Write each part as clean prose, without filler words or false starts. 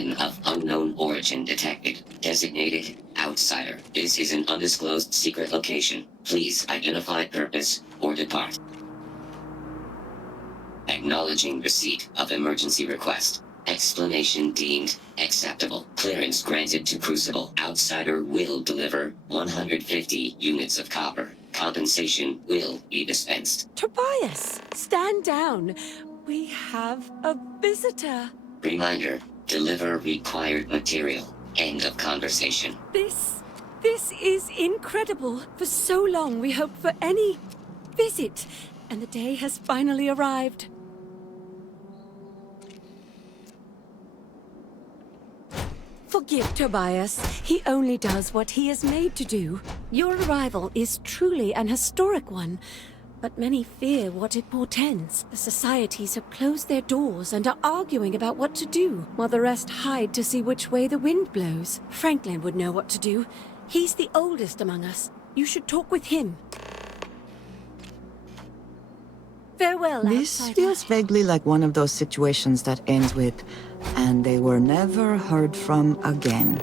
Specimen of unknown origin detected. Designated outsider. This is an undisclosed secret location. Please identify purpose or depart. Acknowledging receipt of emergency request. Explanation deemed acceptable. Clearance granted to Crucible. Outsider will deliver 150 units of copper. Compensation will be dispensed. Tobias, stand down. We have a visitor. Reminder, deliver required material. End of conversation. This is incredible. For so long we hoped for any visit, and the day has finally arrived. Forgive Tobias. He only does what he is made to do. Your arrival is truly an historic one, but many fear what it portends. The societies have closed their doors and are arguing about what to do, while the rest hide to see which way the wind blows. Franklin would know what to do. He's the oldest among us. You should talk with him. Farewell, This outsider. feels vaguely like one of those situations that ends with, and they were never heard from again.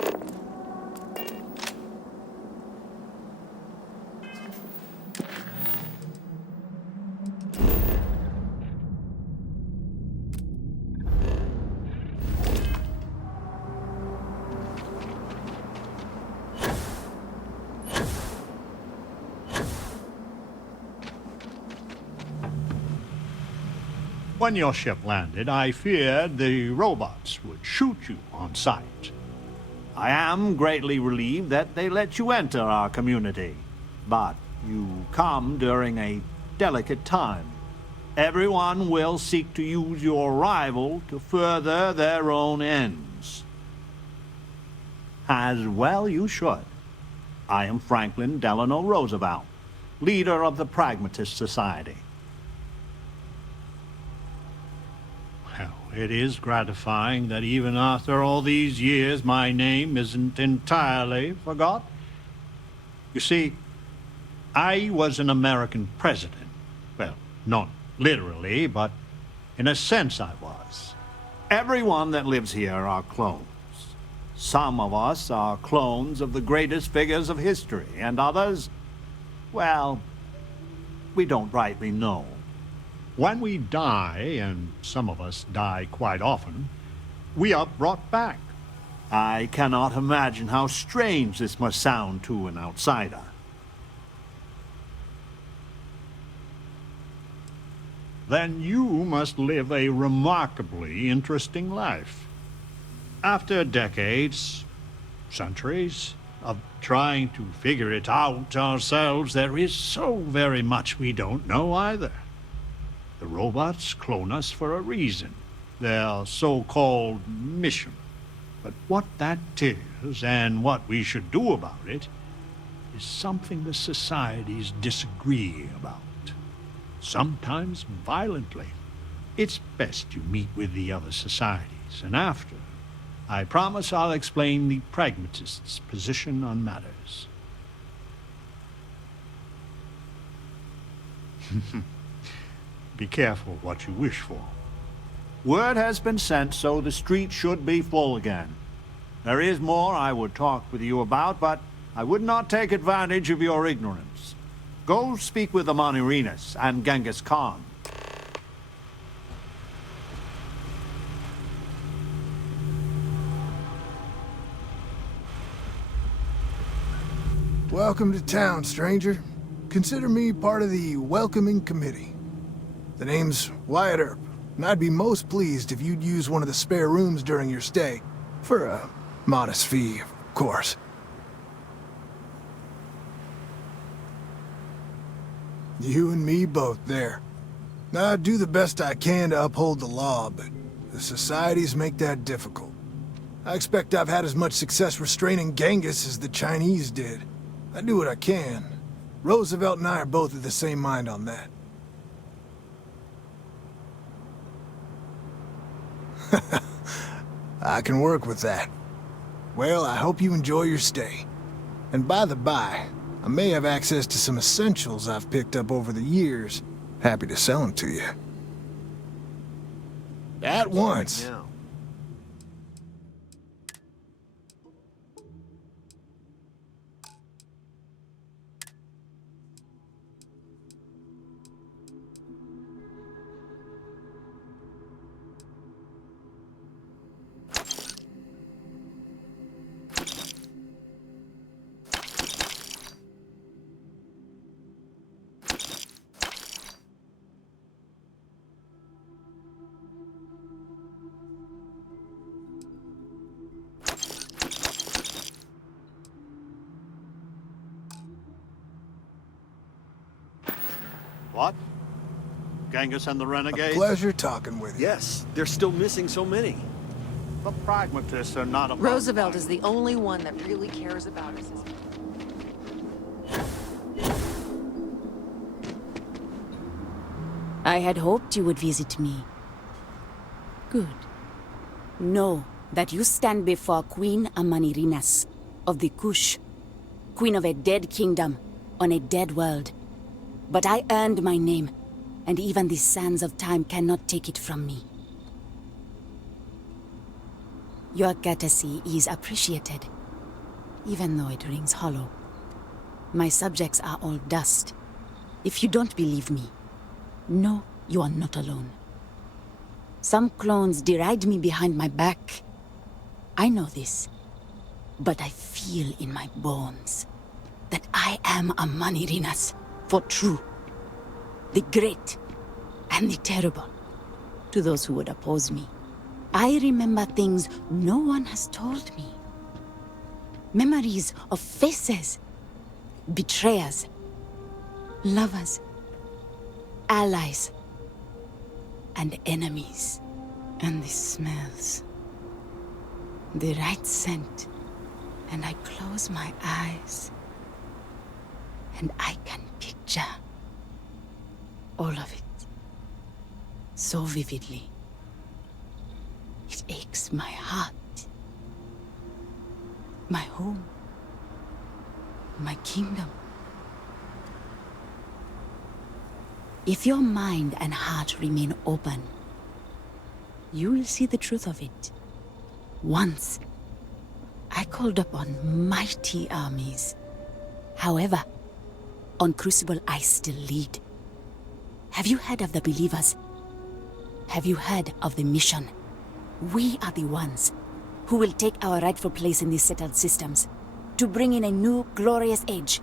When your ship landed, I feared the robots would shoot you on sight. I am greatly relieved that they let you enter our community, but you come during a delicate time. Everyone will seek to use your arrival to further their own ends. As well you should. I am Franklin Delano Roosevelt, leader of the Pragmatist Society. Well, it is gratifying that even after all these years, my name isn't entirely forgot. You see, I was an American president. Well, not literally, but in a sense I was. Everyone that lives here are clones. Some of us are clones of the greatest figures of history, and others, well, we don't rightly know. When we die, and some of us die quite often, we are brought back. I cannot imagine how strange this must sound to an outsider. Then you must live a remarkably interesting life. After decades, centuries, of trying to figure it out ourselves, there is so very much we don't know either. The robots clone us for a reason, their so-called mission. But what that is, and what we should do about it, is something the societies disagree about. Sometimes violently. It's best you meet with the other societies, and after, I promise I'll explain the pragmatists' position on matters. Be careful what you wish for. Word has been sent, so the street should be full again. There is more I would talk with you about, but I would not take advantage of your ignorance. Go speak with the Monirinas and Genghis Khan. Welcome to town, stranger. Consider me part of the welcoming committee. The name's Wyatt Earp, and I'd be most pleased if you'd use one of the spare rooms during your stay. For a modest fee, of course. You and me both there. I do the best I can to uphold the law, but the societies make that difficult. I expect I've had as much success restraining Genghis as the Chinese did. I do what I can. Roosevelt and I are both of the same mind on that. I can work with that. Well, I hope you enjoy your stay. And by the by, I may have access to some essentials I've picked up over the years. Happy to sell them to you. At once. What? Genghis and the A renegades? pleasure talking with you. Yes, they're still missing so many. The pragmatists are not about Roosevelt money. is the only one that really cares about us. I had hoped you would visit me. Good. Know that you stand before Queen Amanirinas of the Kush, queen of a dead kingdom on a dead world. But I earned my name, and even the sands of time cannot take it from me. Your courtesy is appreciated, even though it rings hollow. My subjects are all dust. If you don't believe me, know you are not alone. Some clones deride me behind my back. I know this, but I feel in my bones that I am a Manirinas for true. The great and the terrible. To those who would oppose me, I remember things no one has told me. Memories of faces, betrayers, lovers, allies, and enemies. And the smells. The right scent. And I close my eyes. And I can picture all of it. So vividly. It aches my heart. My home. My kingdom. If your mind and heart remain open, you will see the truth of it. Once, I called upon mighty armies. However, on Crucible I still lead. Have you heard of the believers? Have you heard of the mission? We are the ones who will take our rightful place in these settled systems to bring in a new glorious age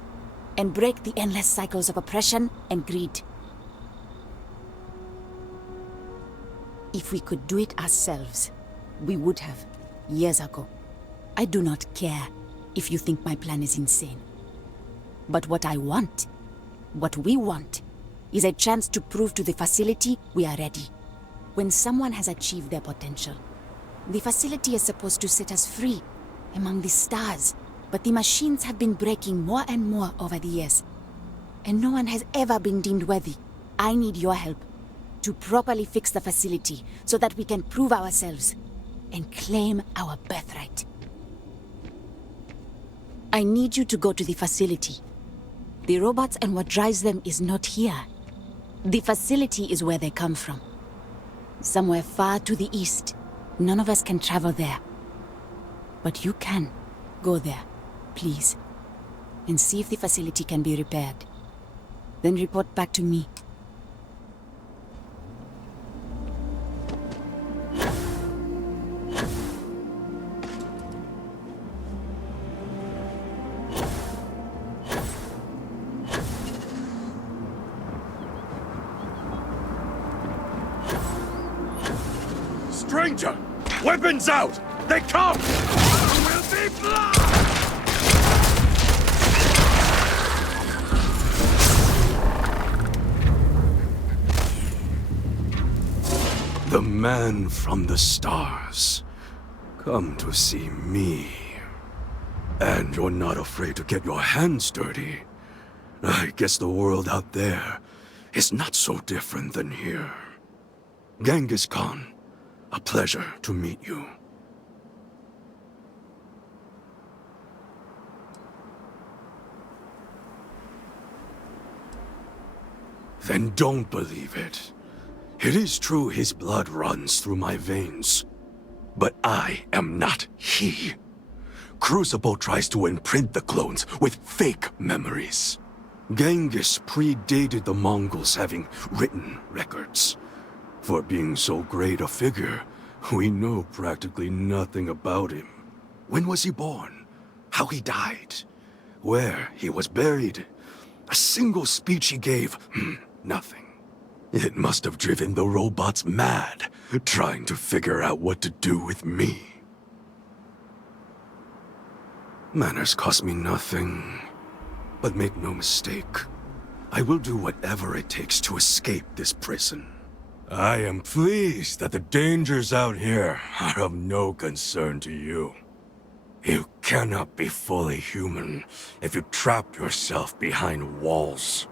and break the endless cycles of oppression and greed. If we could do it ourselves, we would have, years ago. I do not care if you think my plan is insane. But what I want, what we want, is a chance to prove to the facility we are ready. When someone has achieved their potential, the facility is supposed to set us free among the stars. But the machines have been breaking more and more over the years, and no one has ever been deemed worthy. I need your help to properly fix the facility so that we can prove ourselves and claim our birthright. I need you to go to the facility. The robots and what drives them is not here. The facility is where they come from. Somewhere far to the east. None of us can travel there. But you can. Go there, please, and see if the facility can be repaired. Then report back to me. Stranger! Weapons out! They come! There will be blood! The man from the stars. Come to see me. And you're not afraid to get your hands dirty. I guess the world out there is not so different than here. Genghis Khan, a pleasure to meet you. Then don't believe it. It is true his blood runs through my veins. But I am not he. Crucible tries to imprint the clones with fake memories. Genghis predated the Mongols having written records. For being so great a figure, we know practically nothing about him. When was he born? How he died? Where he was buried? A single speech he gave? Nothing. It must have driven the robots mad, trying to figure out what to do with me. Manners cost me nothing. But make no mistake, I will do whatever it takes to escape this prison. I am pleased that the dangers out here are of no concern to you. You cannot be fully human if you trap yourself behind walls.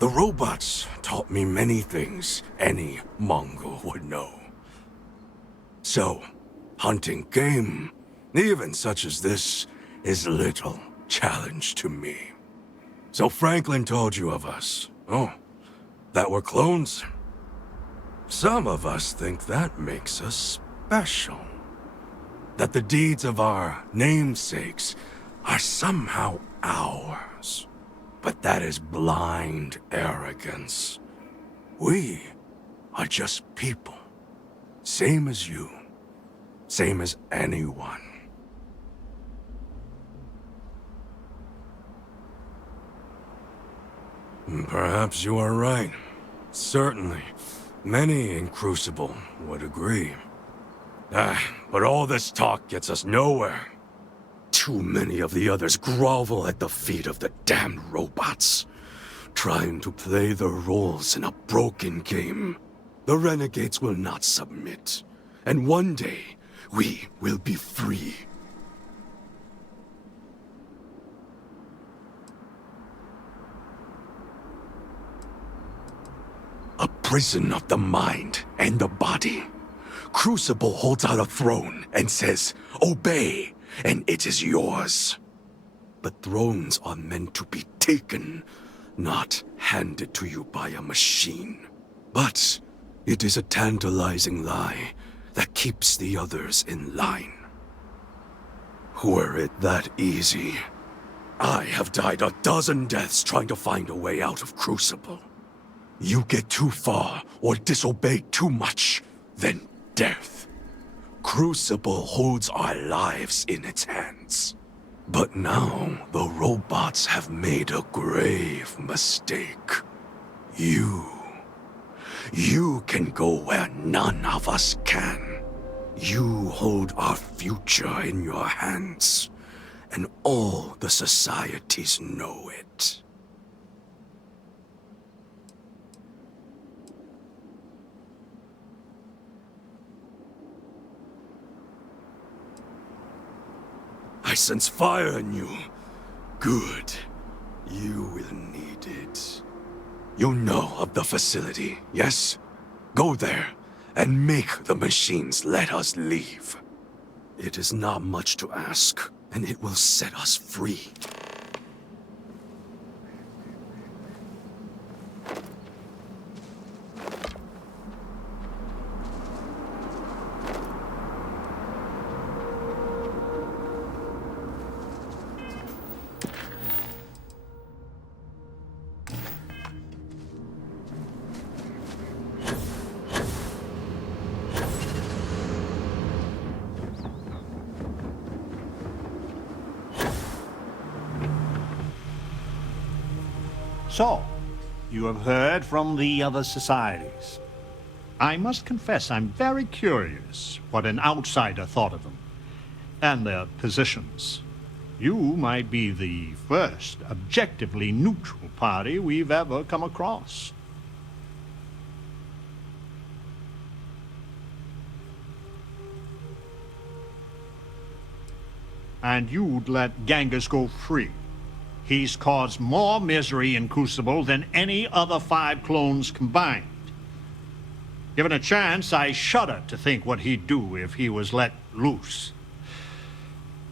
The robots taught me many things any Mongol would know. So, hunting game, even such as this, is little challenge to me. So Franklin told you of us. Oh, that we're clones? Some of us think that makes us special. That the deeds of our namesakes are somehow ours. But that is blind arrogance. We are just people. Same as you. Same as anyone. Perhaps you are right. Certainly. Many in Crucible would agree. But all this talk gets us nowhere. Too many of the others grovel at the feet of the damned robots, trying to play their roles in a broken game. The renegades will not submit, and one day, we will be free. A prison of the mind and the body. Crucible holds out a throne and says, "Obey, and it is yours." But thrones are meant to be taken, not handed to you by a machine. But it is a tantalizing lie that keeps the others in line. Were it that easy, I have died a dozen deaths trying to find a way out of Crucible. You get too far or disobey too much, then death. Crucible holds our lives in its hands. But now the robots have made a grave mistake. You can go where none of us can. You hold our future in your hands, and all the societies know it. I sense fire in you. Good. You will need it. You know of the facility, yes? Go there and make the machines let us leave. It is not much to ask, and it will set us free. So, you have heard from the other societies. I must confess I'm very curious what an outsider thought of them, and their positions. You might be the first objectively neutral party we've ever come across. And you'd let Genghis go free. He's caused more misery in Crucible than any other 5 clones combined. Given a chance, I shudder to think what he'd do if he was let loose.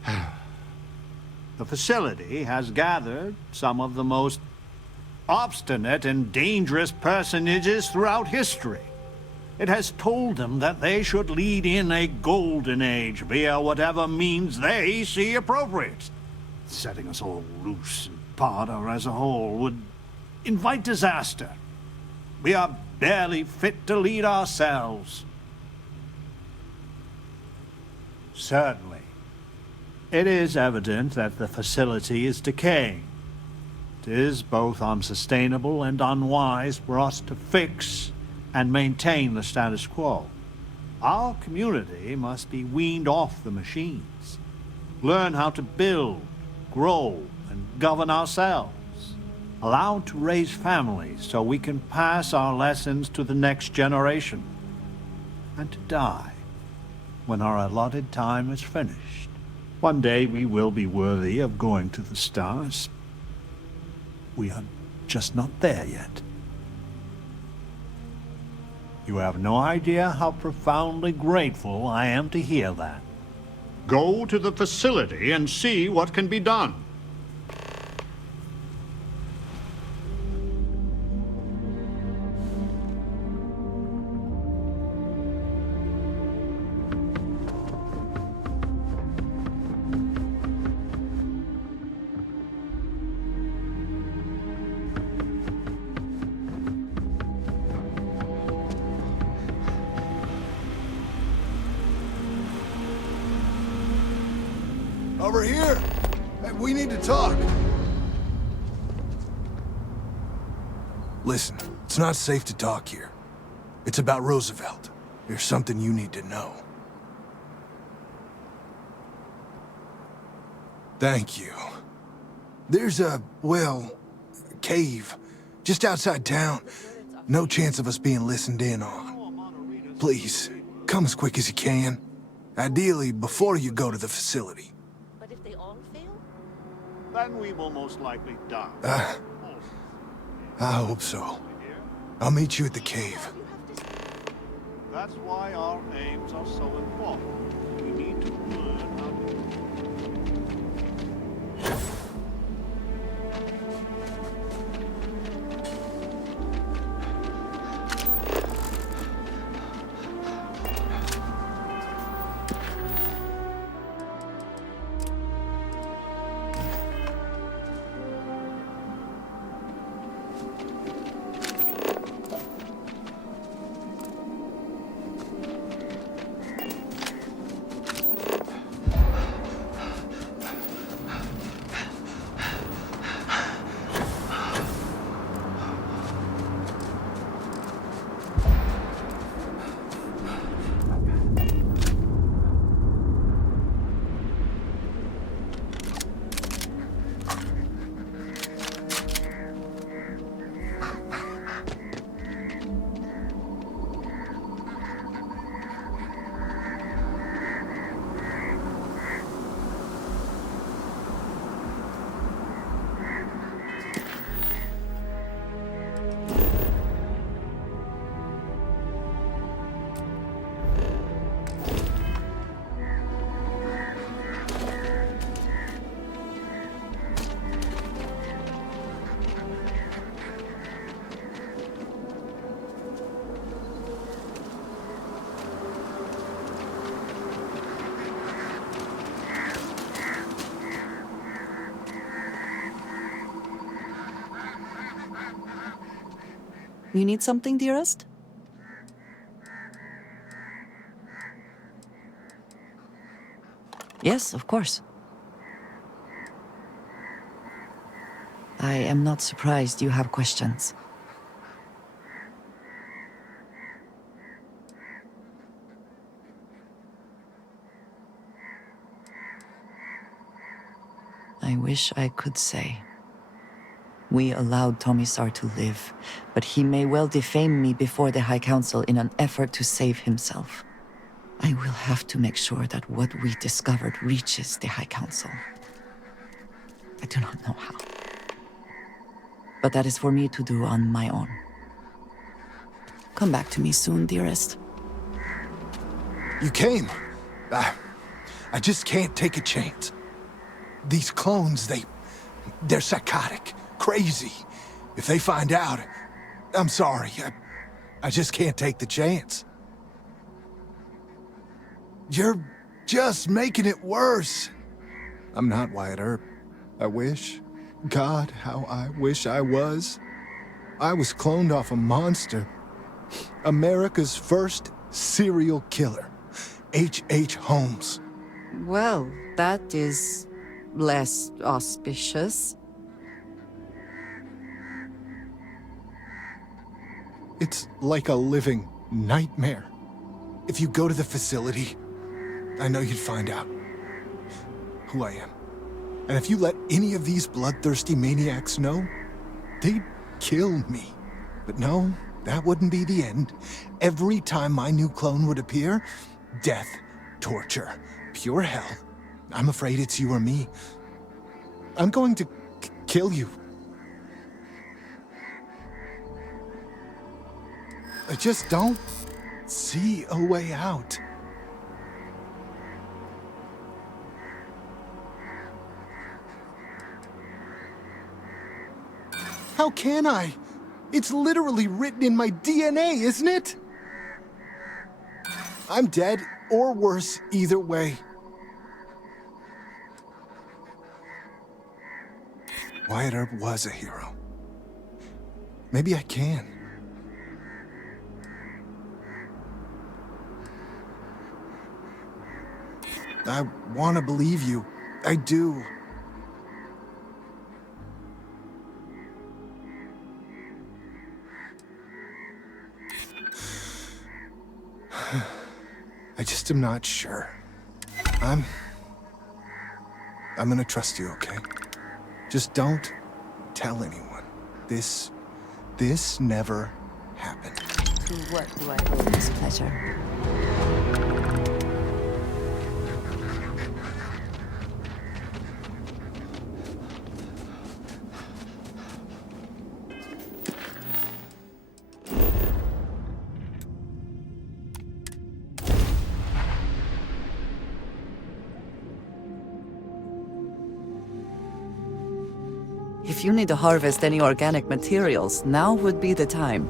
The facility has gathered some of the most obstinate and dangerous personages throughout history. It has told them that they should lead in a golden age via whatever means they see appropriate. Setting us all loose and parter as a whole would invite disaster. We are barely fit to lead ourselves. Certainly. It is evident that the facility is decaying. It is both unsustainable and unwise for us to fix and maintain the status quo. Our community must be weaned off the machines, learn how to build, grow and govern ourselves, allowed to raise families so we can pass our lessons to the next generation, and to die when our allotted time is finished. One day we will be worthy of going to the stars. We are just not there yet. You have no idea how profoundly grateful I am to hear that. Go to the facility and see what can be done. Over here! Hey, we need to talk! Listen, it's not safe to talk here. It's about Roosevelt. There's something you need to know. Thank you. There's a cave just outside town. No chance of us being listened in on. Please, come as quick as you can. Ideally, before you go to the facility. But if they all fail? Then we will most likely die. I hope so. I'll meet you at the cave. That's why our aims are so important. We need to learn how to... You need something, dearest? Yes, of course. I am not surprised you have questions. I wish I could say. We allowed Tomisar to live, but he may well defame me before the High Council in an effort to save himself. I will have to make sure that what we discovered reaches the High Council. I do not know how. But that is for me to do on my own. Come back to me soon, dearest. You came. I just can't take a chance. These clones, they're psychotic, crazy. If they find out, I'm sorry. I just can't take the chance. You're just making it worse. I'm not Wyatt Earp. I wish. God, how I wish I was. I was cloned off a monster. America's first serial killer. H.H. Holmes. Well, that is less auspicious. It's like a living nightmare. If you go to the facility, I know you'd find out who I am. And if you let any of these bloodthirsty maniacs know, they'd kill me. But no, that wouldn't be the end. Every time my new clone would appear, death, torture, pure hell. I'm afraid it's you or me. I'm going to kill you. I just don't see a way out. How can I? It's literally written in my DNA, isn't it? I'm dead, or worse, either way. Wyatt Earp was a hero. Maybe I can. I want to believe you. I do. I just am not sure. I'm gonna trust you, okay? Just don't tell anyone. This never happened. To what do I owe this pleasure? If you need to harvest any organic materials, now would be the time.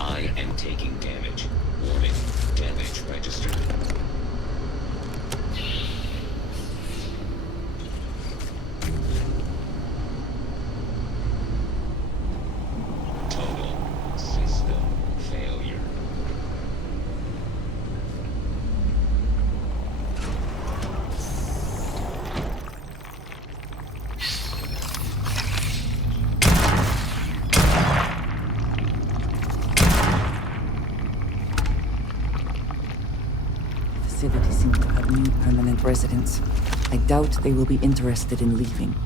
I am taking damage. Warning, damage registered. Total system failure. Facility seems to have new permanent residents. I doubt they will be interested in leaving.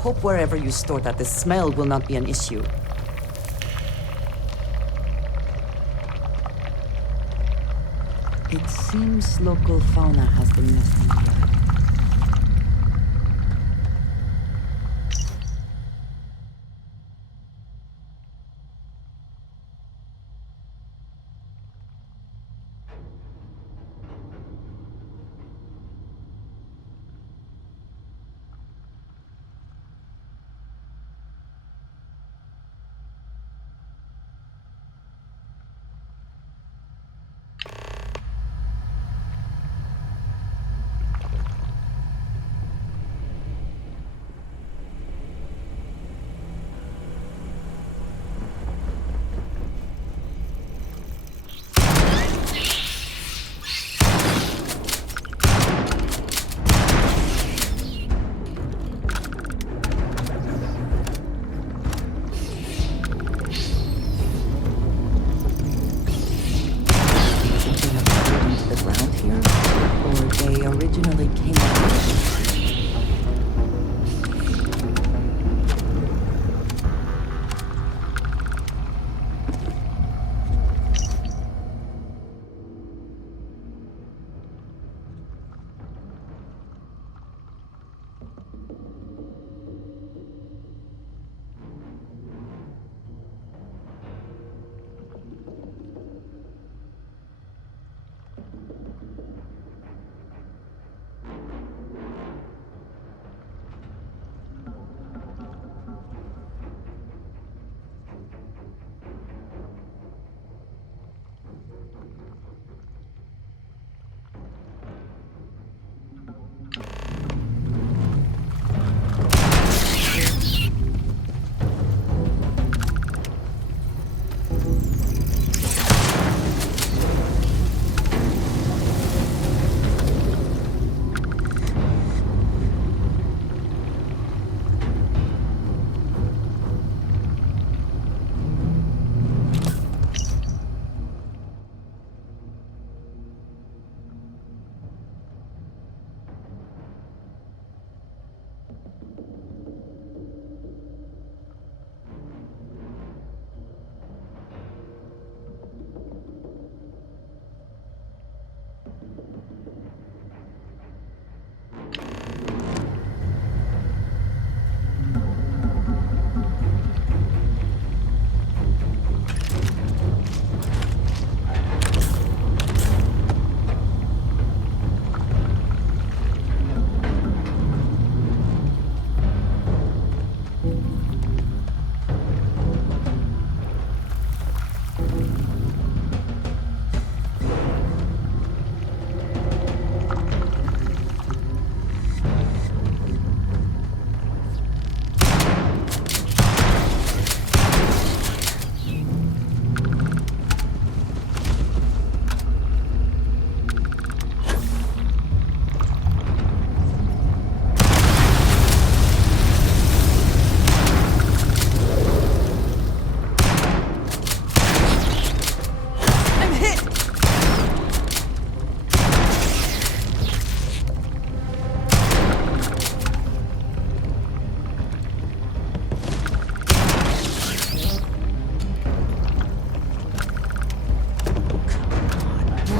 hope wherever you store that the smell will not be an issue. It seems local fauna has been nesting here.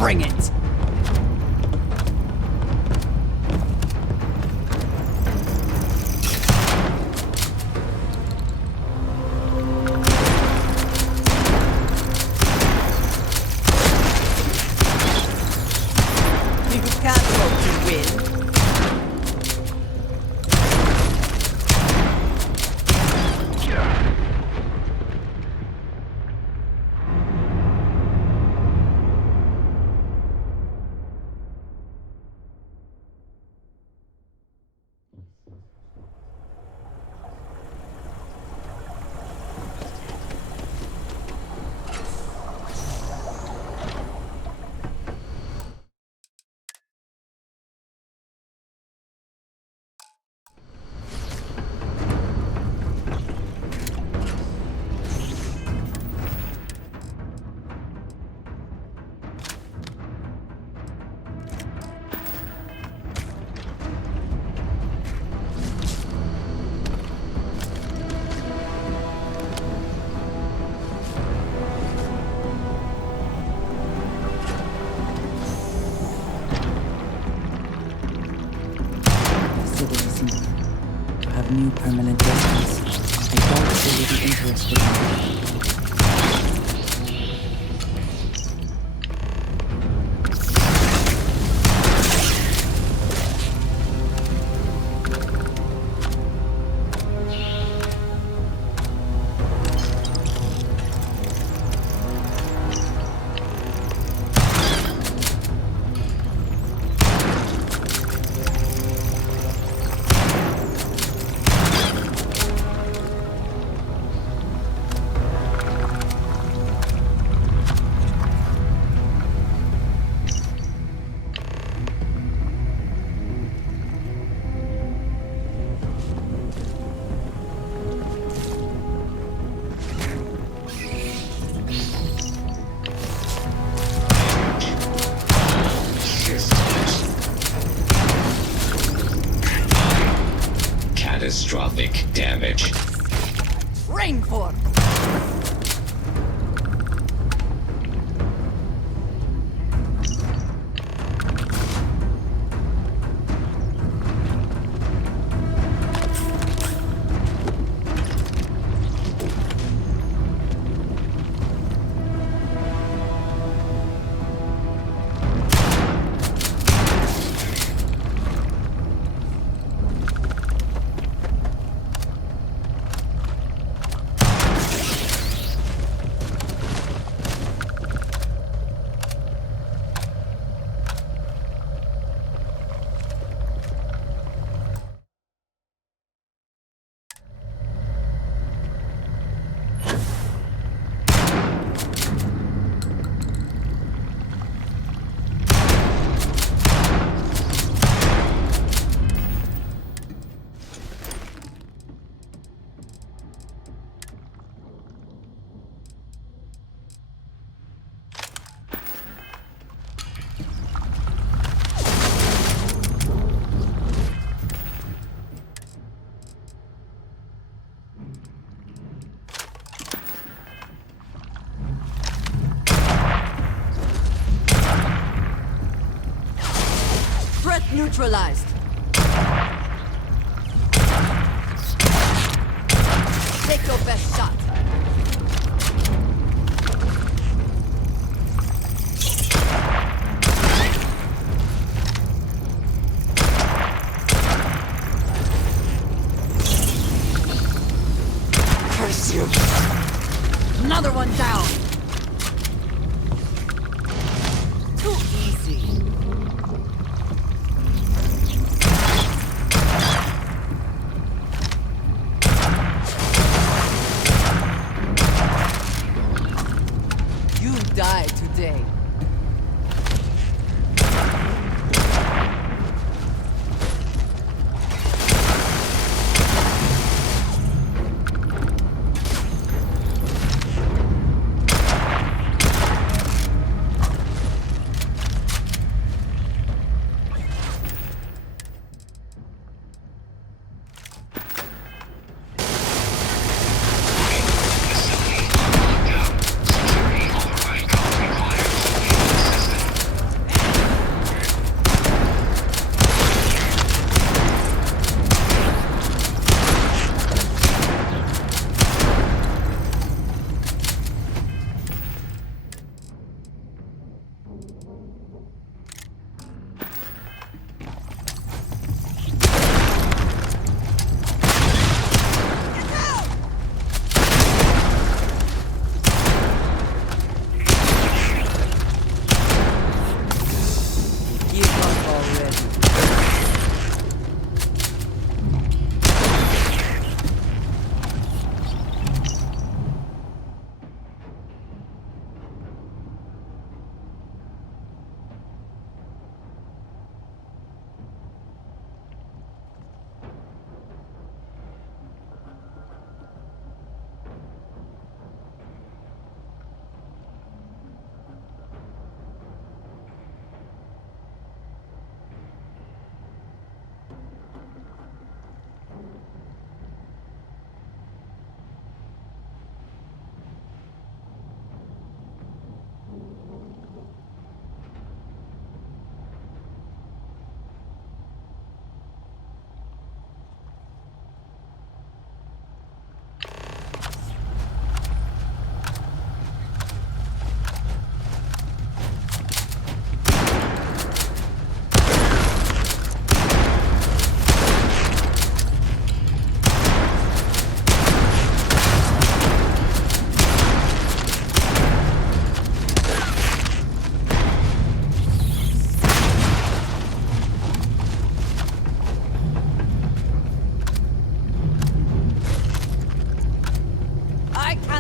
Bring it! You can't hope to win. Catastrophic damage. Train for. Threat neutralized. Take your best shot. Curse you. Another one down. Too easy. You die today.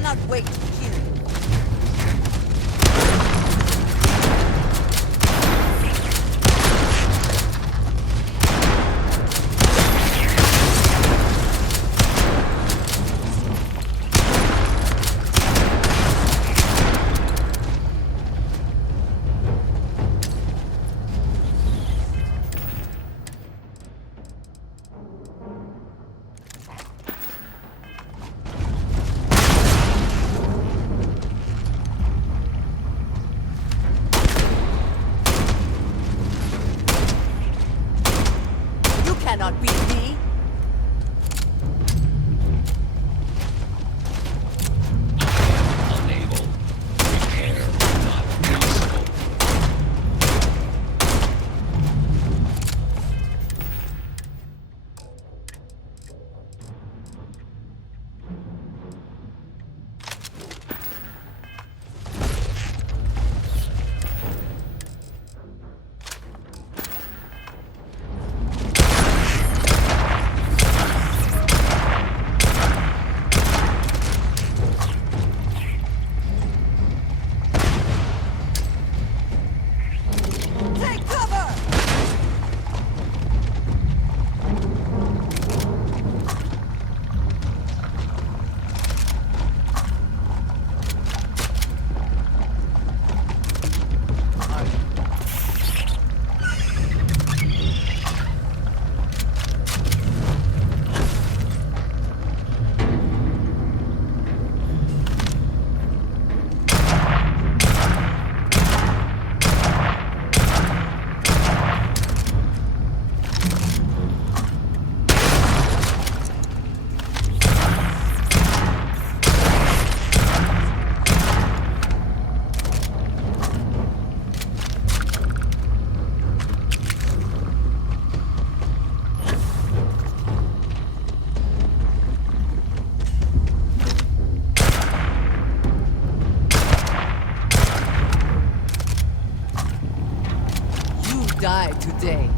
cannot wait to kill you. You cannot beat me. Unable. Repair not possible. Take cover! You die today.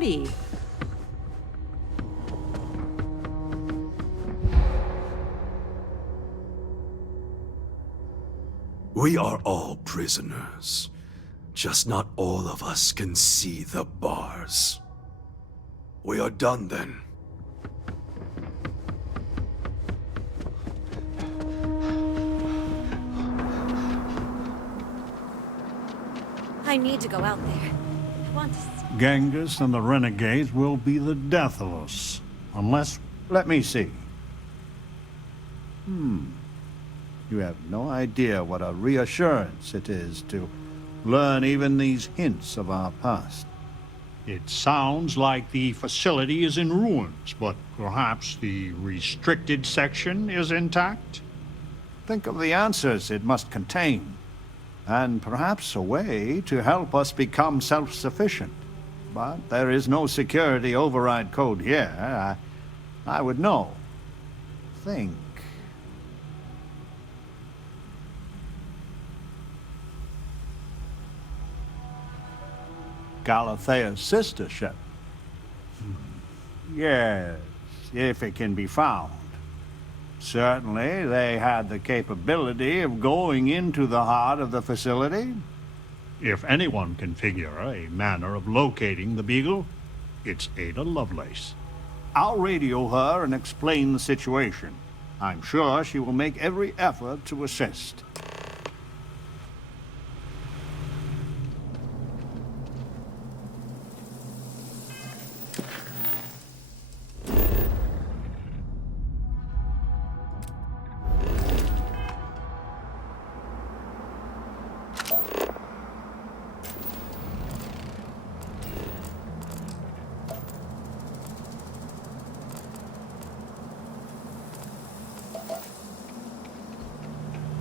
Howdy. We are all prisoners. Just not all of us can see the bars. We are done then. I need to go out there. I want to see. Genghis and the renegades will be the death of us. Unless, let me see. You have no idea what a reassurance it is to learn even these hints of our past. It sounds like the facility is in ruins, but perhaps the restricted section is intact? Think of the answers it must contain, and perhaps a way to help us become self-sufficient. But there is no security override code here. I would know. Think. Galathea's sister ship. Yes, if it can be found. Certainly, they had the capability of going into the heart of the facility. If anyone can figure a manner of locating the Beagle, it's Ada Lovelace. I'll radio her and explain the situation. I'm sure she will make every effort to assist.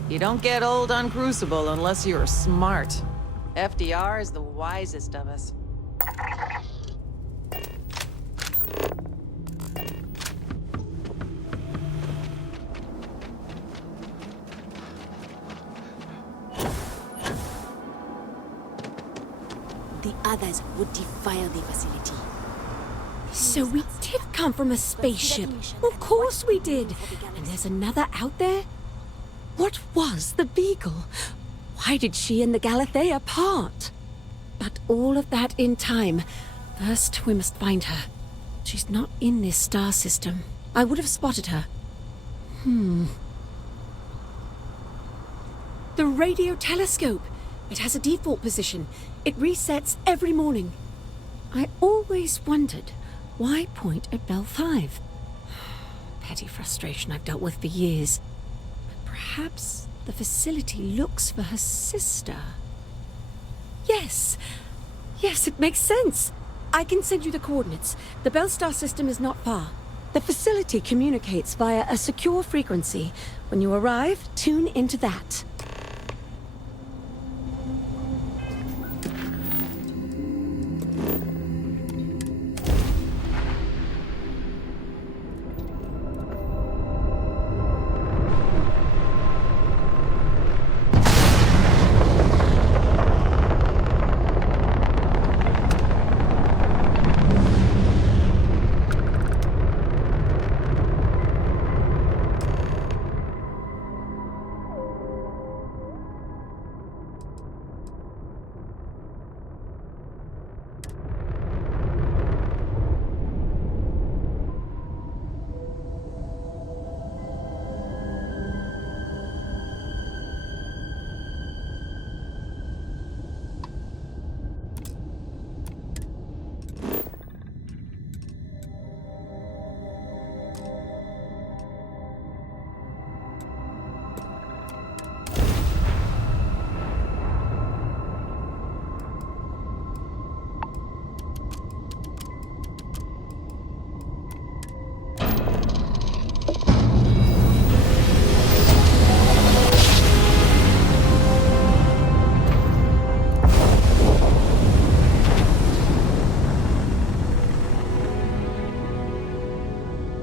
You don't get old on Crucible unless you're smart. FDR is the wisest of us. The others would defile the facility. So we did come from a spaceship. Of course we did. And there's another out there? What was the Beagle? Why did she and the Galathea part? But all of that in time. First, we must find her. She's not in this star system. I would have spotted her. The radio telescope. It has a default position. It resets every morning. I always wondered, why point at Bell 5? Petty frustration I've dealt with for years. Perhaps the facility looks for her sister. Yes, it makes sense. I can send you the coordinates. The Bellstar system is not far. The facility communicates via a secure frequency. When you arrive, tune into that.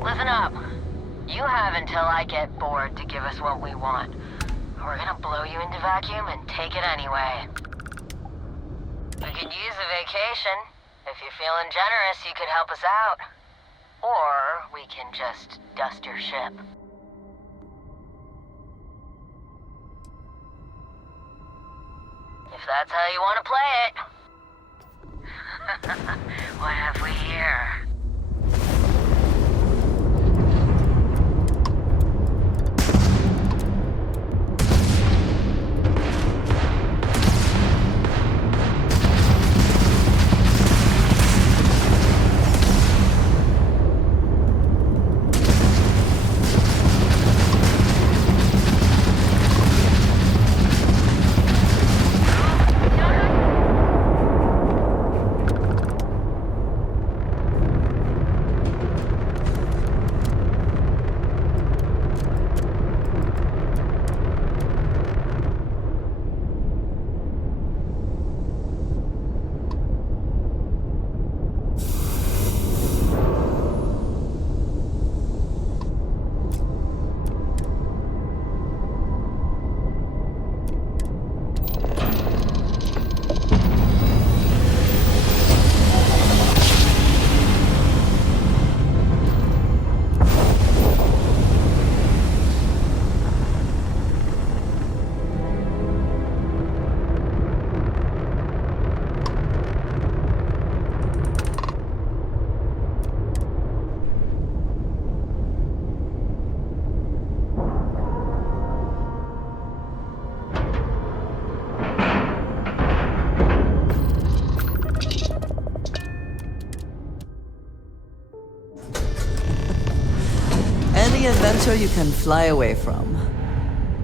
Listen up. You have until I get bored to give us what we want. We're gonna blow you into vacuum and take it anyway. We could use a vacation. If you're feeling generous, you could help us out. Or we can just dust your ship. If that's how you want to play it. What have we here? Any adventure you can fly away from.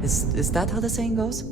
Is that how the saying goes?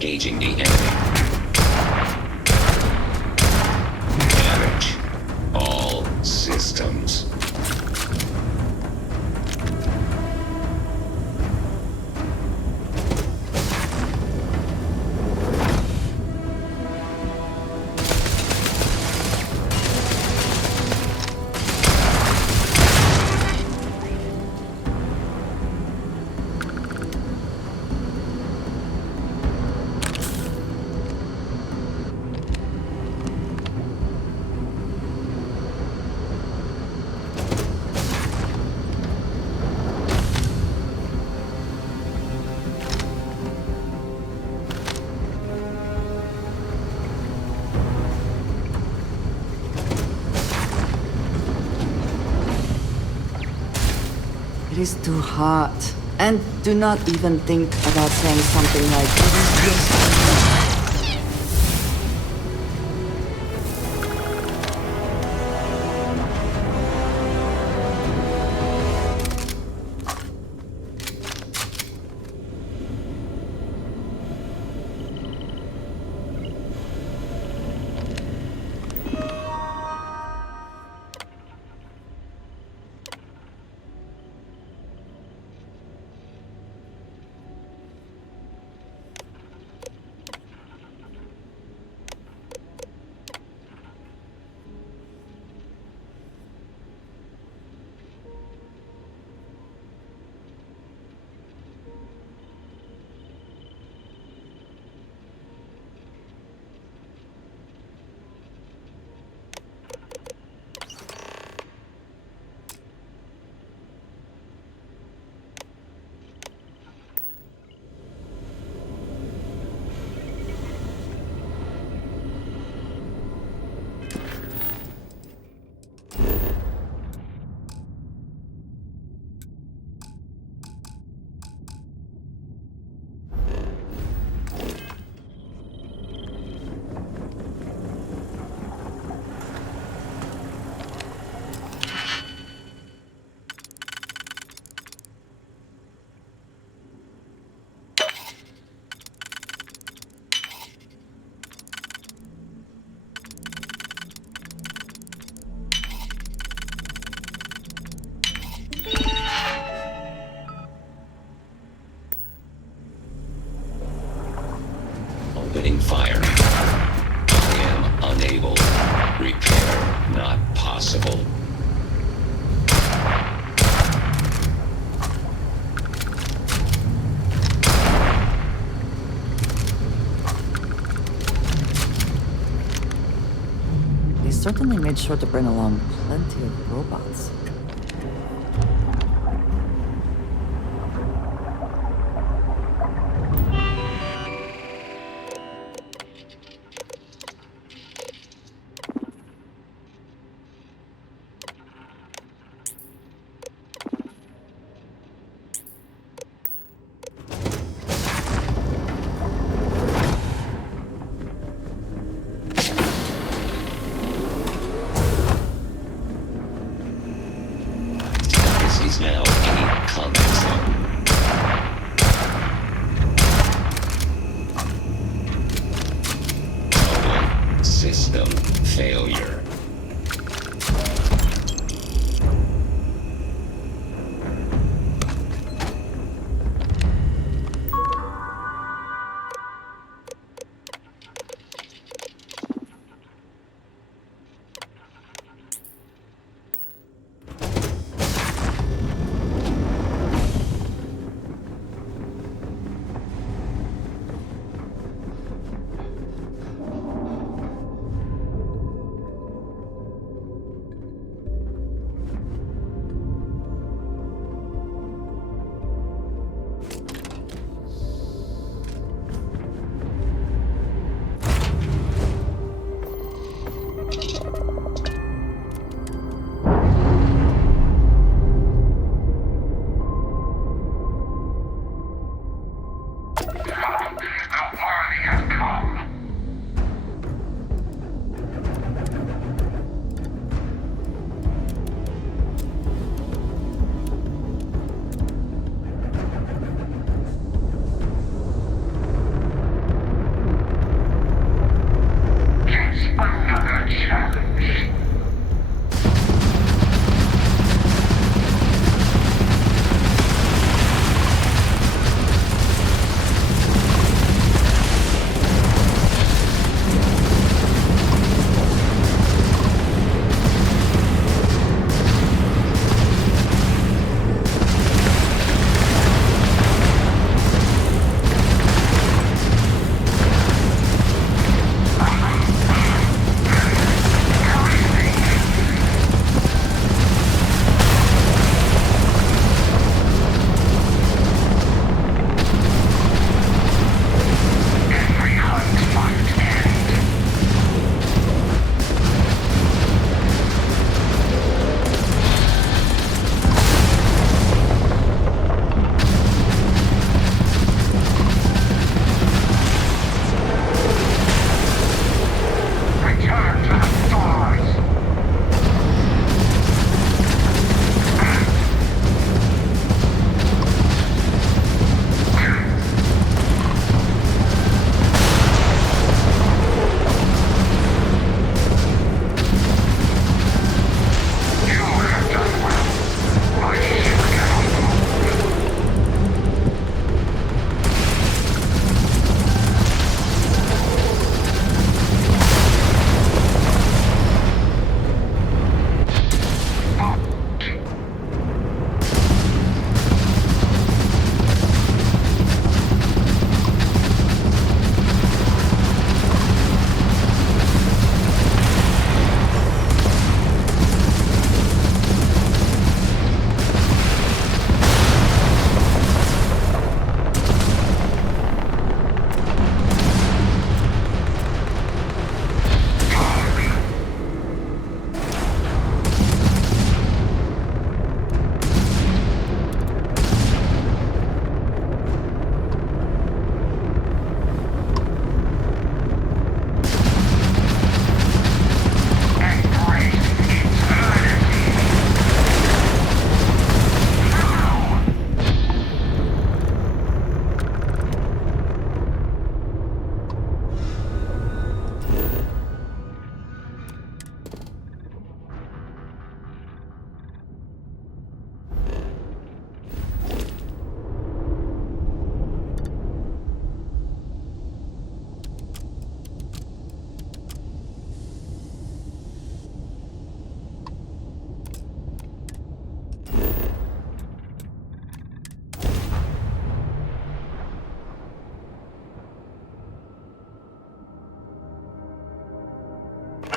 Engaging the enemy. Damage. All systems. It is too hot. And do not even think about saying something like, "It is just..." Not possible. They certainly made sure to bring along plenty of robots. This is now a combat zone. Total system failure.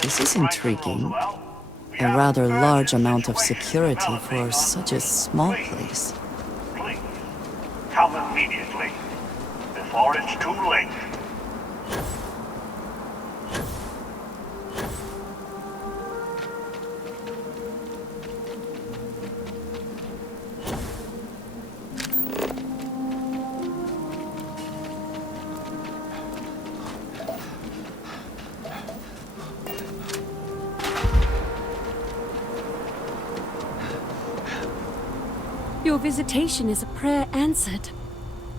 This is intriguing. A rather large amount of security for such a small place. Please, come immediately, before it's too late. Your visitation is a prayer answered.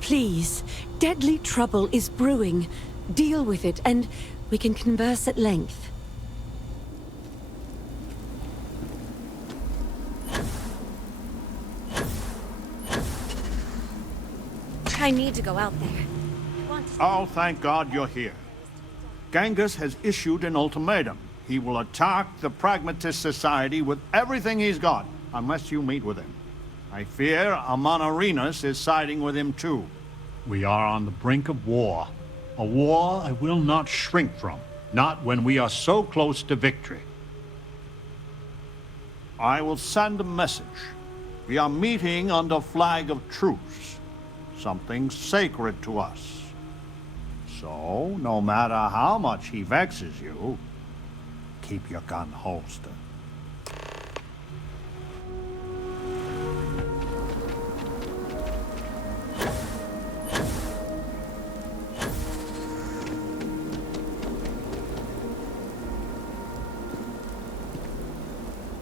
Please, deadly trouble is brewing. Deal with it, and we can converse at length. I need to go out there. Oh, thank God you're here. Genghis has issued an ultimatum. He will attack the Pragmatist Society with everything he's got, unless you meet with him. I fear Amonarinas is siding with him too. We are on the brink of war. A war I will not shrink from, not when we are so close to victory. I will send a message. We are meeting under flag of truce, something sacred to us. So, no matter how much he vexes you, keep your gun holstered.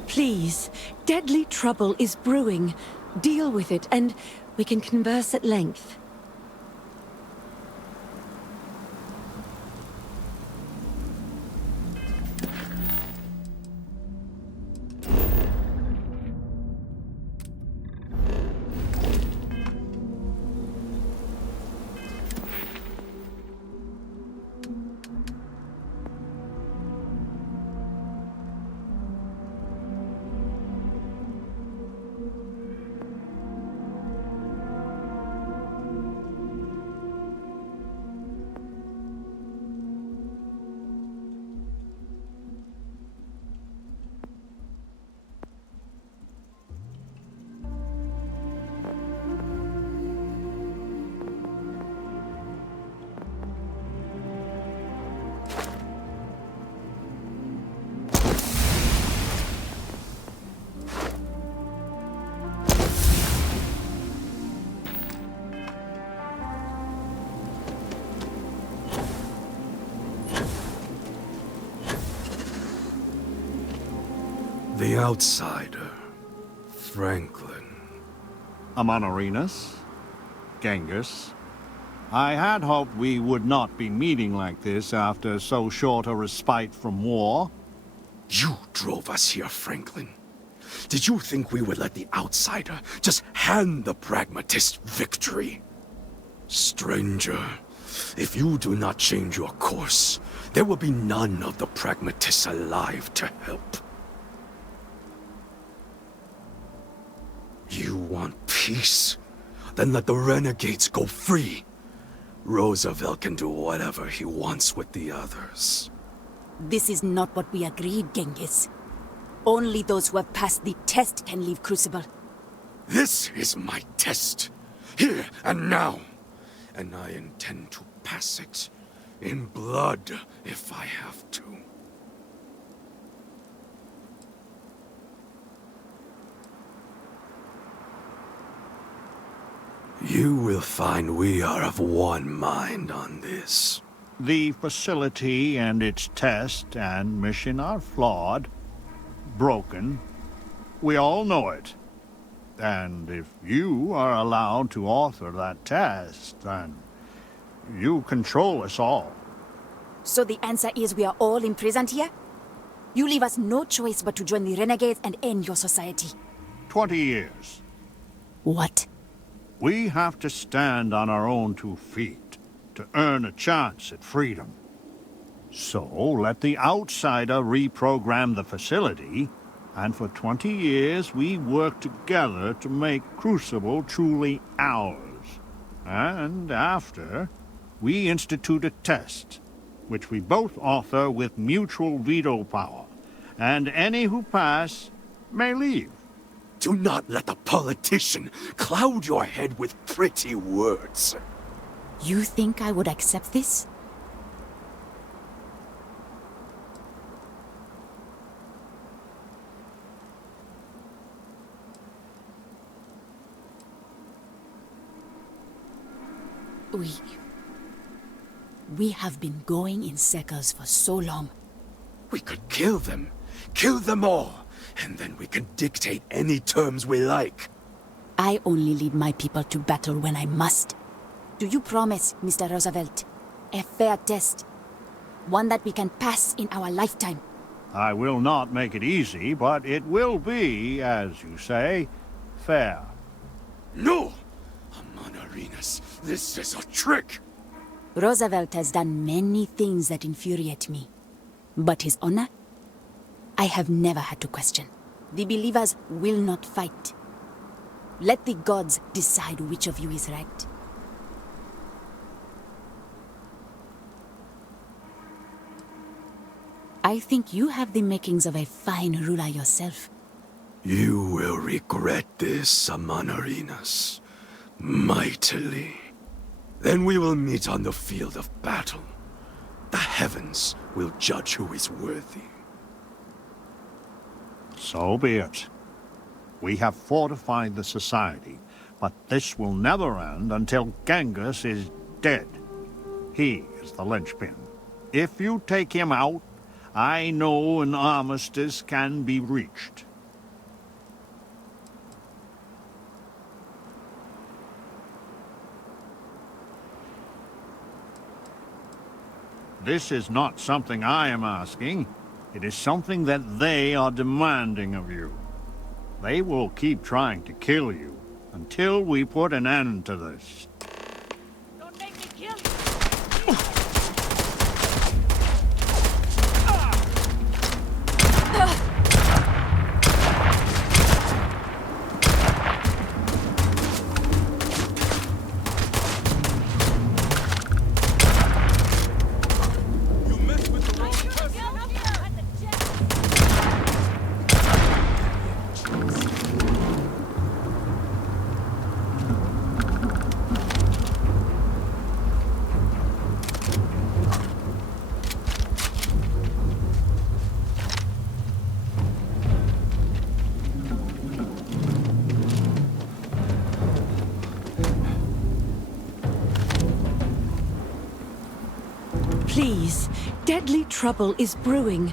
Please, deadly trouble is brewing. Deal with it, and we can converse at length. The outsider, Franklin. Amonarinas, Genghis. I had hoped we would not be meeting like this after so short a respite from war. You drove us here, Franklin. Did you think we would let the outsider just hand the pragmatist victory? Stranger, if you do not change your course, there will be none of the pragmatists alive to help. You want peace? Then let the renegades go free. Roosevelt can do whatever he wants with the others. This is not what we agreed, Genghis. Only those who have passed the test can leave Crucible. This is my test, here and now. And I intend to pass it, in blood if I have to. You will find we are of one mind on this. The facility and its test and mission are flawed, broken. We all know it. And if you are allowed to author that test, then you control us all. So the answer is we are all imprisoned here? You leave us no choice but to join the renegades and end your society. 20 years. What? We have to stand on our own 2 feet to earn a chance at freedom. So let the outsider reprogram the facility, and for 20 years we work together to make Crucible truly ours. And after, we institute a test. which we both author with mutual veto power, and any who pass may leave. Do not let the politician cloud your head with pretty words. You think I would accept this? We have been going in circles for so long. We could kill them all, and then we can dictate any terms we like. I only lead my people to battle when I must. Do you promise, Mr. Roosevelt, a fair test? One that we can pass in our lifetime? I will not make it easy, but it will be, as you say, fair. No! Amon Arenas, this is a trick! Roosevelt has done many things that infuriate me. But his honor? I have never had to question. The believers will not fight. Let the gods decide which of you is right. I think you have the makings of a fine ruler yourself. You will regret this, Amon Arenas. Mightily. Then we will meet on the field of battle. The heavens will judge who is worthy. So be it. We have fortified the society, but this will never end until Genghis is dead. He is the linchpin. If you take him out, I know an armistice can be reached. This is not something I am asking. It is something that they are demanding of you. They will keep trying to kill you until we put an end to this. Don't make me kill you! Please, deadly trouble is brewing.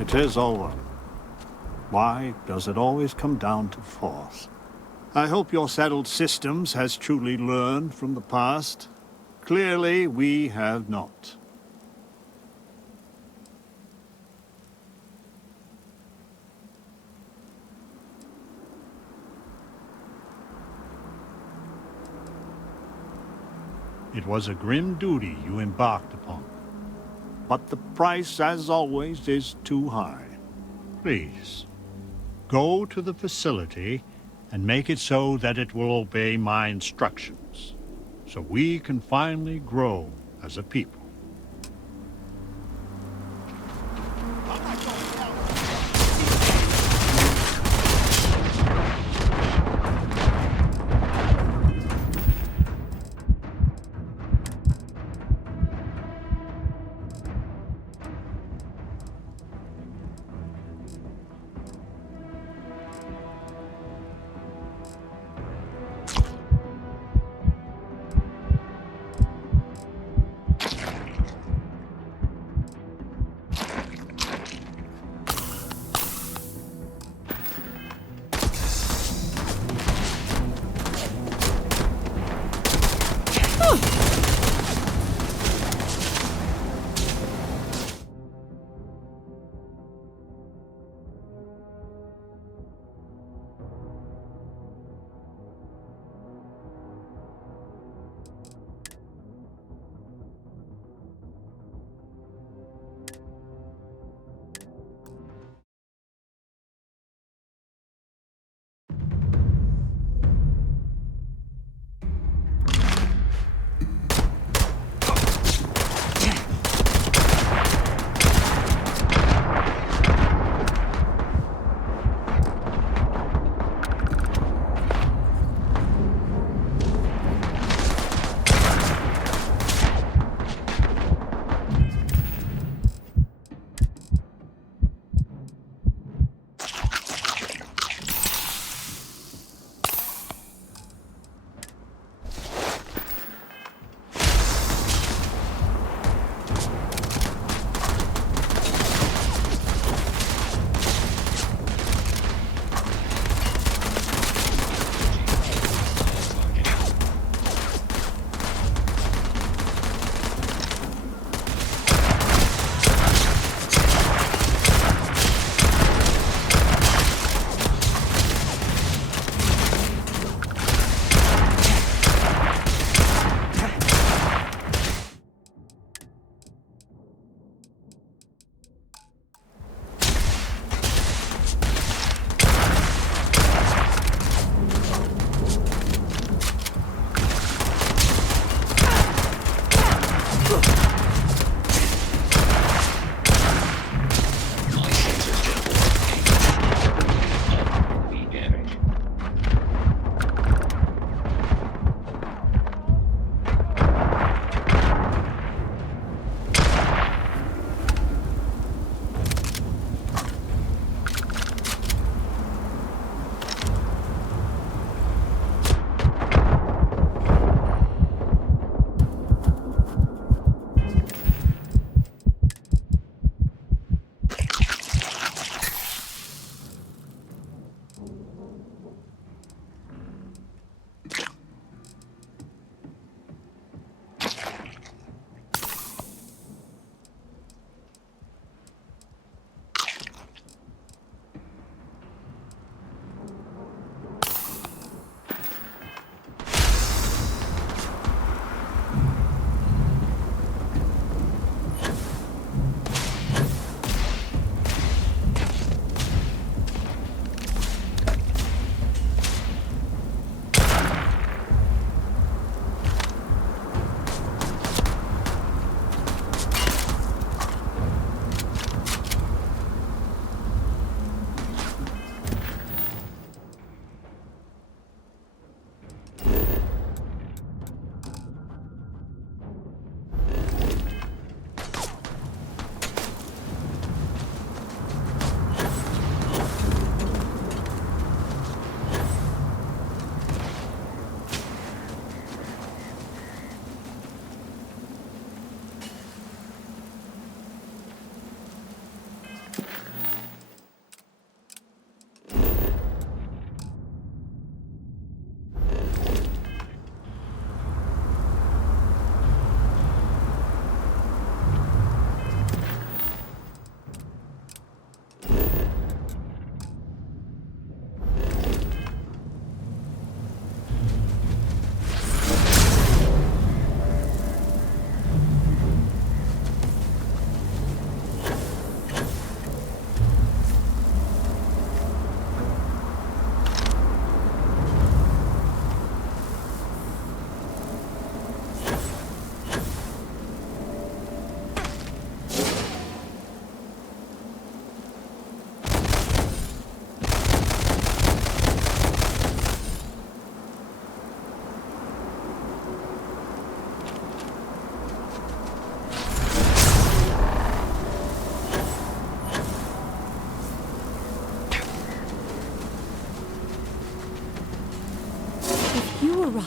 It is over. Why does it always come down to force? I hope your settled systems has truly learned from the past. Clearly, we have not. It was a grim duty you embarked upon. But the price, as always, is too high. Please, go to the facility and make it so that it will obey my instructions, so we can finally grow as a people.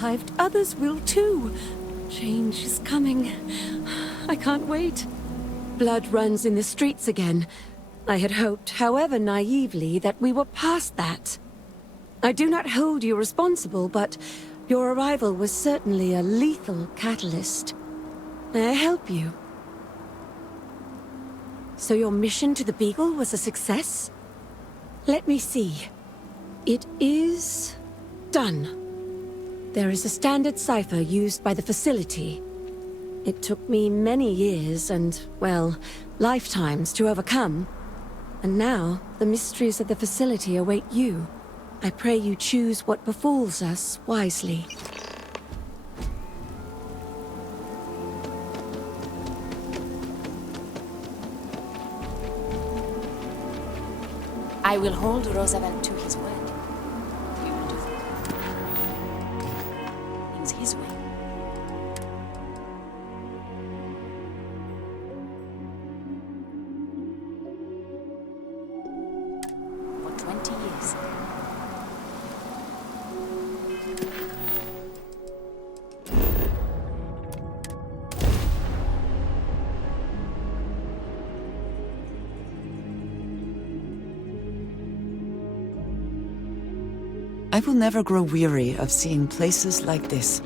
arrived, others will too. Change is coming. I can't wait. Blood runs in the streets again. I had hoped, however naively, that we were past that. I do not hold you responsible, but your arrival was certainly a lethal catalyst. May I help you? So your mission to the Beagle was a success? Let me see. It is done. There is a standard cipher used by the facility. It took me many years and, well, lifetimes to overcome. And now, the mysteries of the facility await you. I pray you choose what befalls us wisely. I will hold Roosevelt to his word. We will do things his way. For 20 years. I will never grow weary of seeing places like this.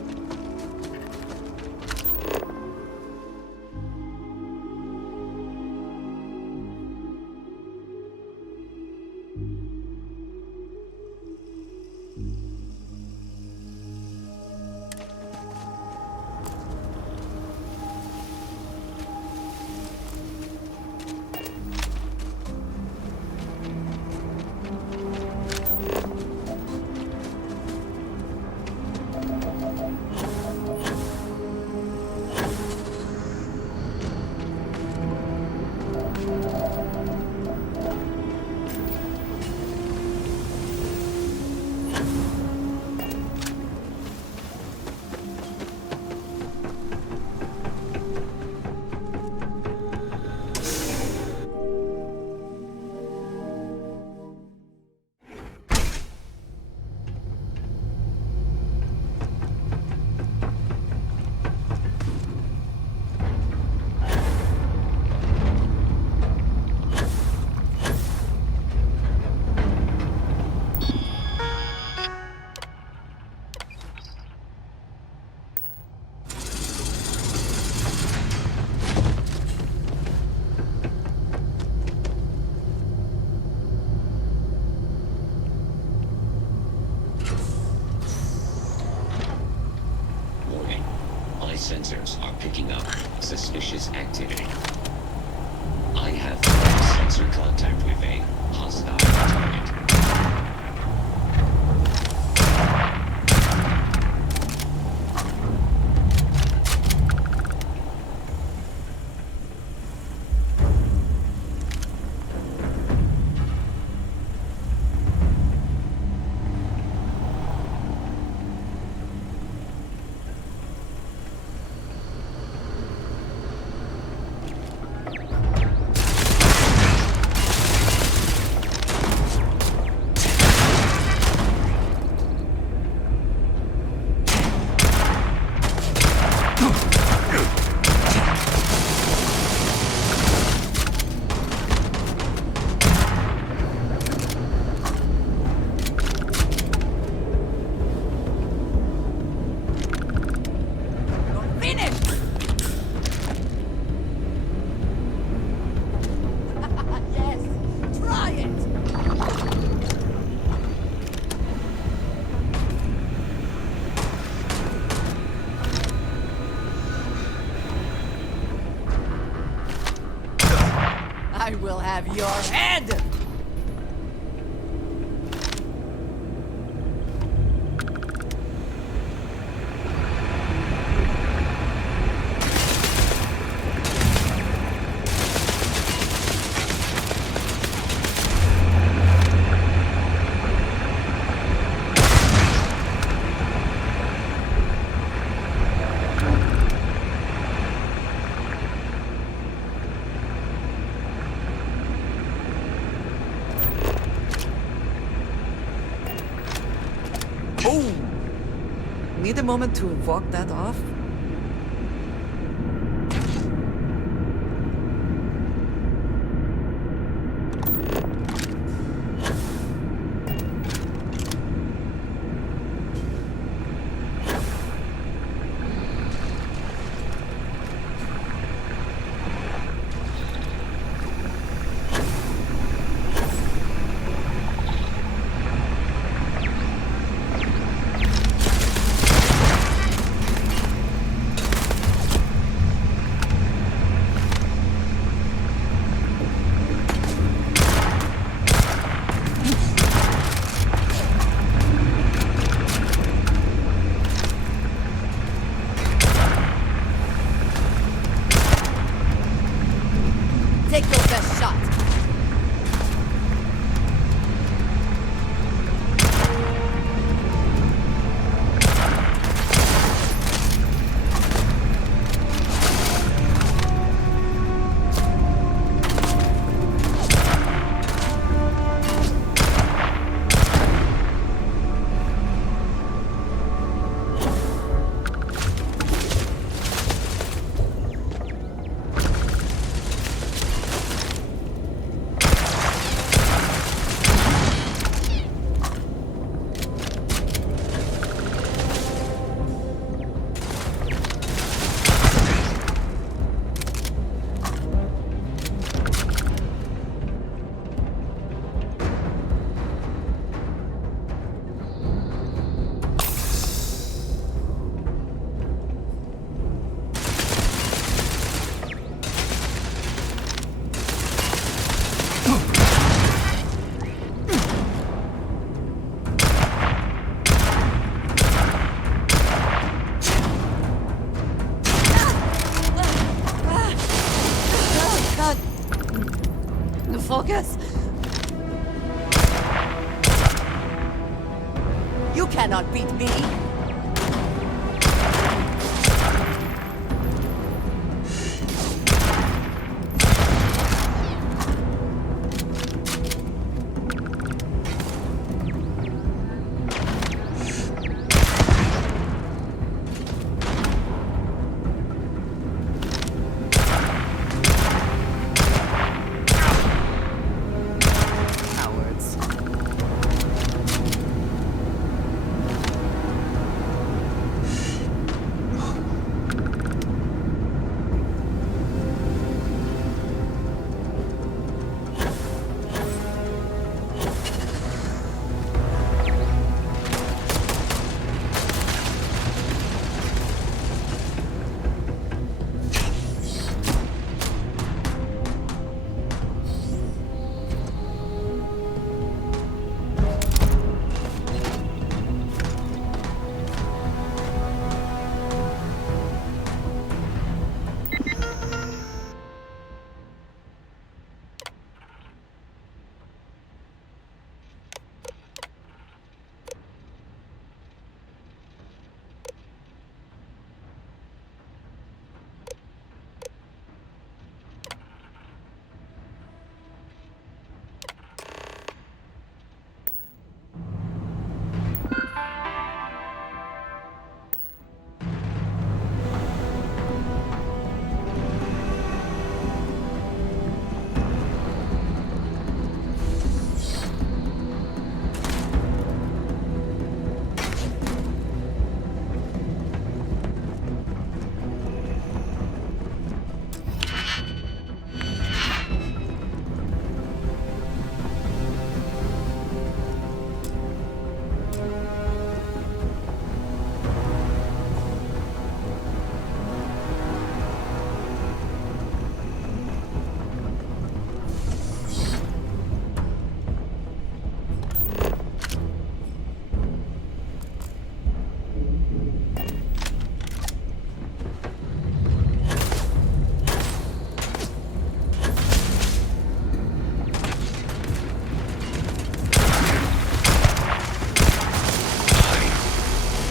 Sensors are picking up suspicious activity. I have sensor contact with a hostile target. I will have your head! Need a moment to walk that off? Focus! You cannot beat me! Cowards.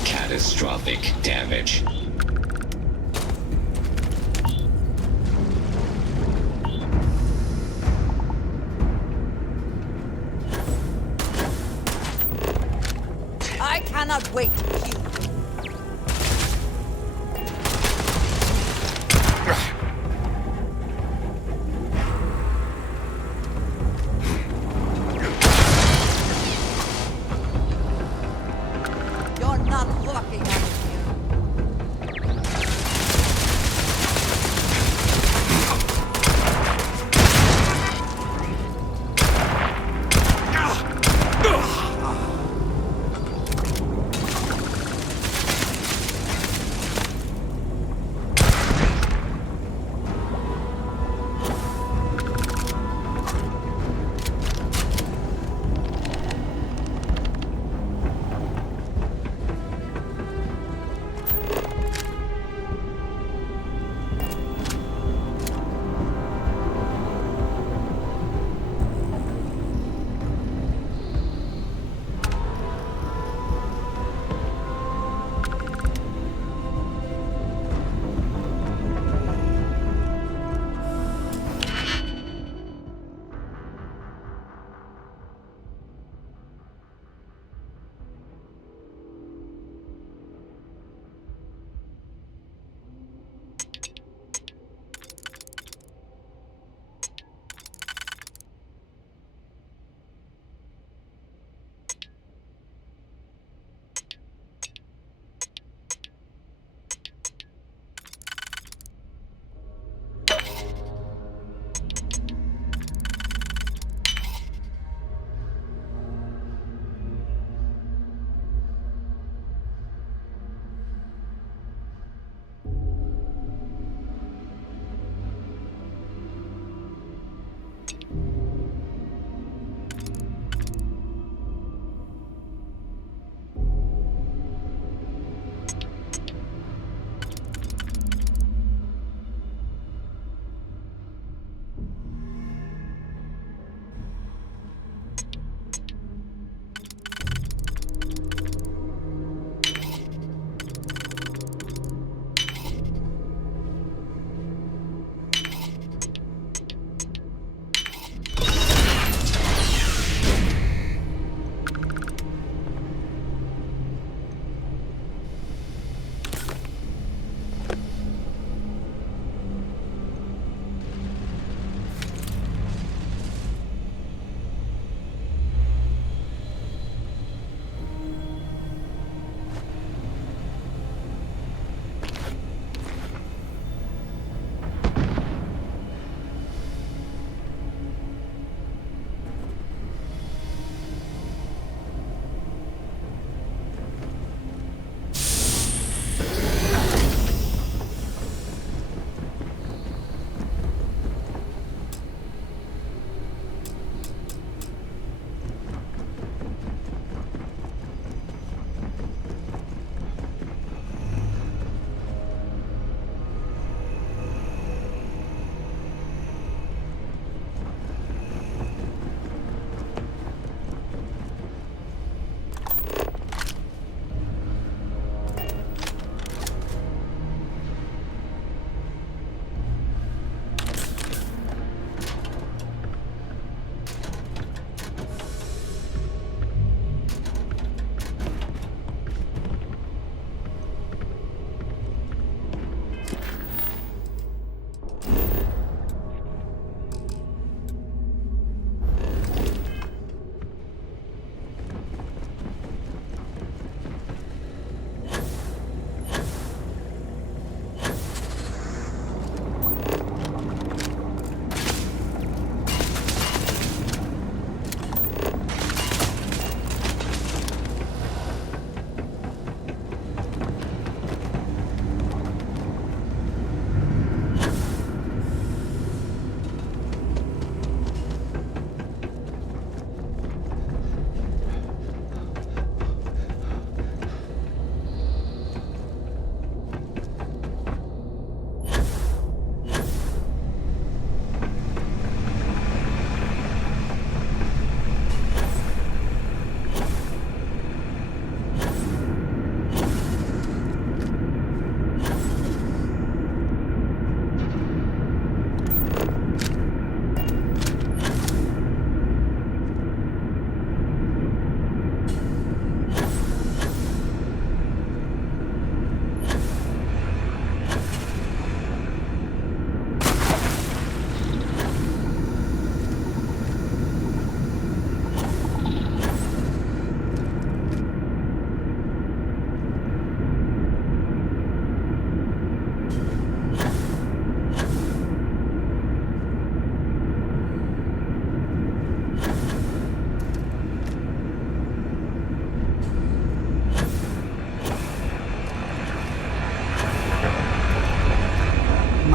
Catastrophic damage. I cannot wait to kill you. You're not lucky out here.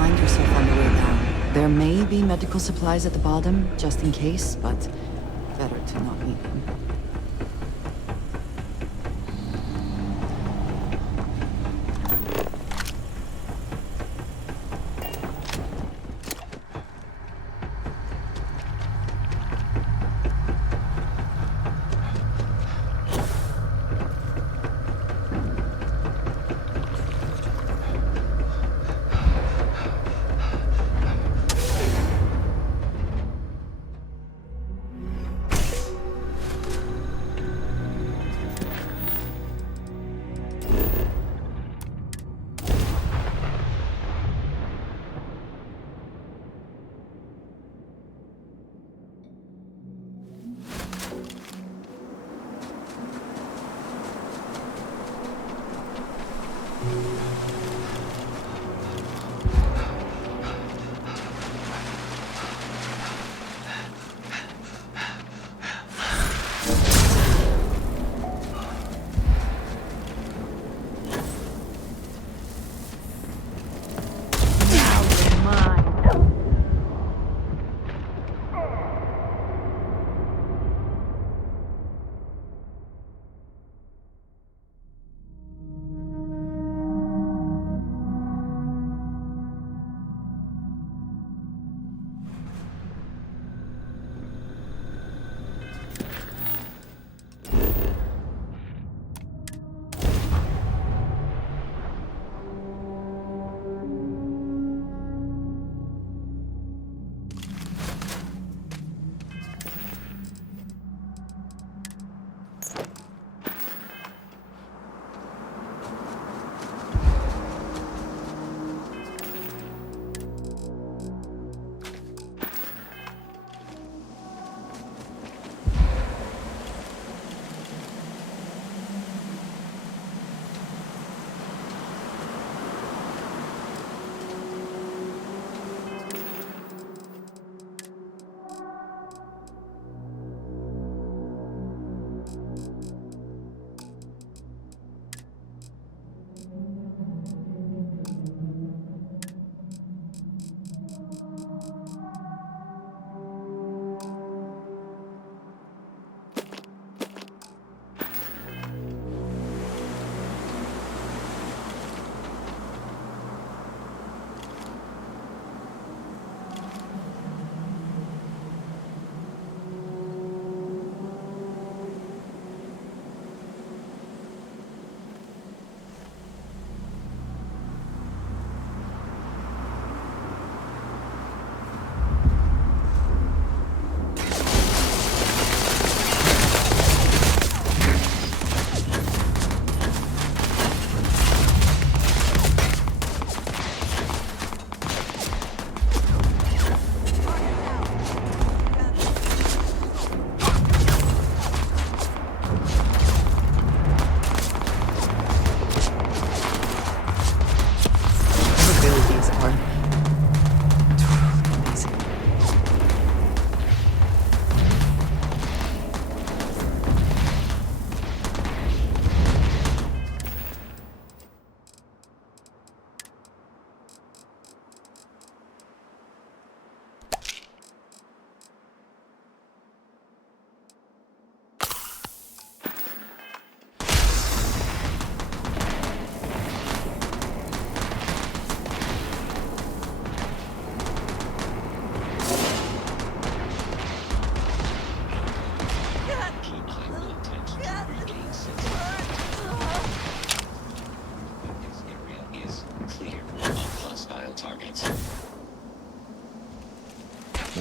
find yourself on the way down. There may be medical supplies at the bottom, just in case, but better to not need them.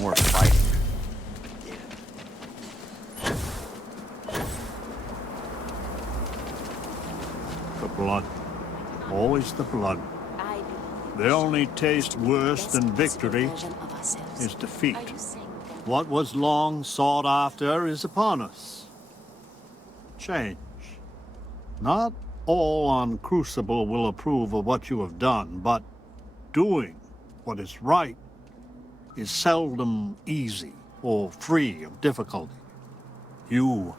More fighting. The blood. Always the blood. The only taste worse than victory is defeat. What was long sought after is upon us. Change. Not all on Crucible will approve of what you have done, but doing what is right is seldom easy or free of difficulty. You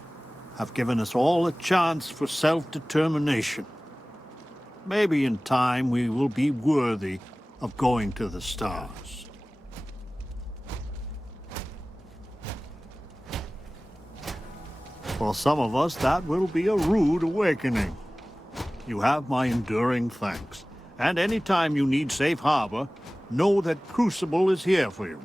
have given us all a chance for self-determination. Maybe in time we will be worthy of going to the stars. For some of us, that will be a rude awakening. You have my enduring thanks. And anytime you need safe harbor, know that Crucible is here for you.